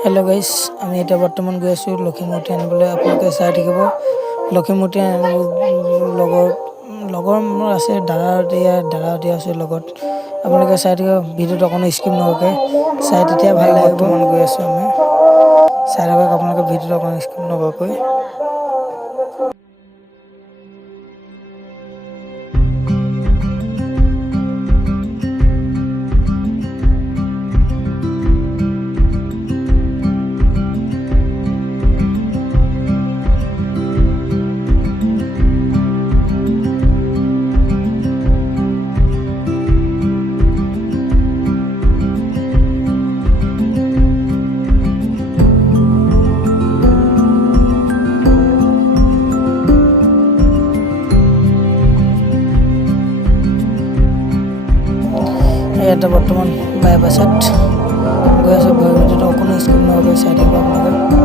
hello guys আমি এটা বৰ্তমান গৈ আছো লখিমূৰ্তি আনিবলৈ আপোনালোকে চাই থাকিব লখিমূৰ্তি লগৰ মোৰ আছে দাদা দিয়া আছে লগত আপোনালোকে চাই থাকিব ভিডিওটো অকণ স্কিপ নকৰাকৈ চাই তেতিয়া ভাল লাগিব বৰ্তমান গৈ আছো আমি চাই থাকক আপোনালোকে ভিডিওটো অকণ স্কিপ নকৰাকৈ এটা বৰ্তমান বাইপাছত গৈ আছে ভিডিওটো অকণ স্কিপ নকৰাকৈ চাই থাকিব আপোনালোকে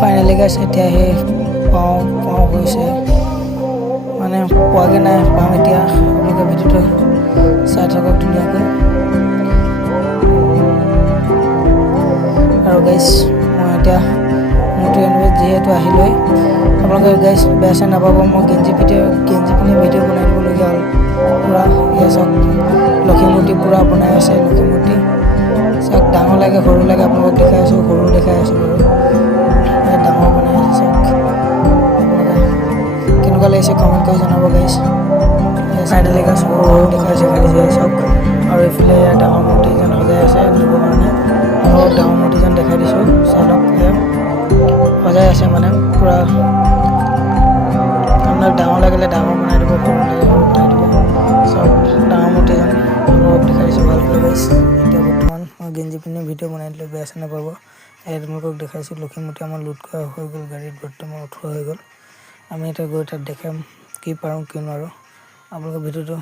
ফাইনালি গাইছ এতিয়া সেই পাওঁ হৈছে মানে পোৱাগৈ নাই পাম এতিয়া আপোনালোকে ভিডিওটো চাই থাকক ধুনীয়াকৈ আৰু গাইছ মই এতিয়া মোৰটো এনিৱে যিহেতু আহিলৈ আপোনালোকে গাইছ বেয়া চেয়া নাপাব মই গেঞ্জি পিন্ধি ভিডিঅ' বনাই দিবলগীয়া হ'ল পূৰা ইয়ে চাওক লখিমূৰ্তি পূৰা বনাই আছে লখিমূৰ্তি চাওক ডাঙৰ লাগে সৰু লাগে আপোনালোকক দেখাই আছোঁ সৰু দেখাই আছোঁ বাৰু ডাঙৰ বনাই আছে চাওক কেনেকুৱা লাগিছে কমেণ্ট কৰি জনাব গাইছ চাইডালে গাছ সৰু দেখাইছে খালি যায় চাওক আৰু এইফালে ইয়াৰ ডাঙৰ মূৰ্তিজন সজাই আছে নিবৰ কাৰণে আৰু ডাঙৰ মূৰ্তিজন দেখাই দিছোঁ চাই লওক সজাই আছে মানে পূৰা আপোনাক ডাঙৰ লাগিলে ডাঙৰ বনাই দিব সৰু লাগে সৰু বনাই দিব চাওক ডাঙৰ মূৰ্তিজন অলপ দেখাই দিছোঁ ভালকৈ গাইছ এতিয়া বৰ্তমান মই গেঞ্জি পিন্ধি ভিডিঅ' বনাই দিলোঁ বেয়া চেয়া নাপাব তোমালোকক দেখাইছোঁ লখিমূৰ্তি আমাৰ লুট কৰা হৈ গ'ল গাড়ীত বৰ্তমান উঠোৱা হৈ গ'ল আমি এতিয়া গৈ তাত দেখাম কি পাৰোঁ কি নোৱাৰোঁ আপোনালোকে ভিডিঅ'টো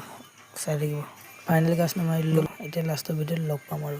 চাই থাকিব ফাইনেলি গাছ নামাৰিলোঁ এতিয়া লাষ্টৰ ভিডিঅ'ত লগ পাম আৰু